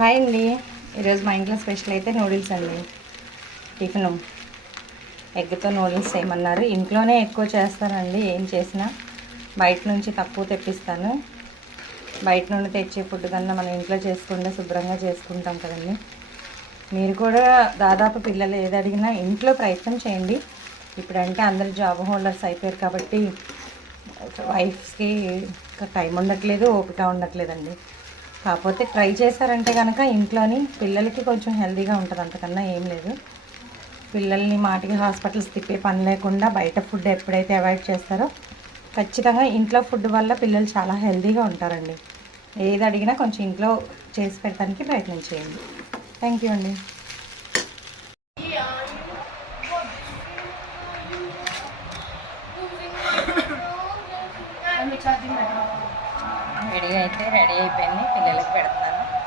Hi అండి. ఈరోజు మా ఇంట్లో స్పెషల్ అయితే నూడిల్స్ అండి. టిఫిన్ ఎగ్తో నూడిల్స్ చేయమన్నారు. ఇంట్లోనే ఎక్కువ చేస్తానండి, ఏం చేసినా బయట నుంచి తక్కువ తెప్పిస్తాను. బయట నుండి తెచ్చే ఫుడ్ కన్నా మనం ఇంట్లో చేసుకుంటే శుభ్రంగా చేసుకుంటాం కదండి. మీరు కూడా దాదాపు పిల్లలు ఏది అడిగినా ఇంట్లో ప్రయత్నం చేయండి. ఇప్పుడంటే అందరు జాబ్ హోల్డర్స్ అయిపోయారు కాబట్టి వైఫ్స్కి టైం ఉండట్లేదు, ఓపిక ఉండట్లేదండి. కాకపోతే ట్రై చేశారంటే కనుక ఇంట్లోని పిల్లలకి కొంచెం హెల్తీగా ఉంటుంది, అంతకన్నా ఏం లేదు. పిల్లల్ని మాటికి హాస్పిటల్స్ తిప్పే పని లేకుండా బయట ఫుడ్ ఎప్పుడైతే అవాయిడ్ చేస్తారో ఖచ్చితంగా ఇంట్లో ఫుడ్ వల్ల పిల్లలు చాలా హెల్తీగా ఉంటారండి. ఏది అడిగినా కొంచెం ఇంట్లో చేసి పెట్టడానికి ప్రయత్నం చేయండి. థ్యాంక్ యూ అండి.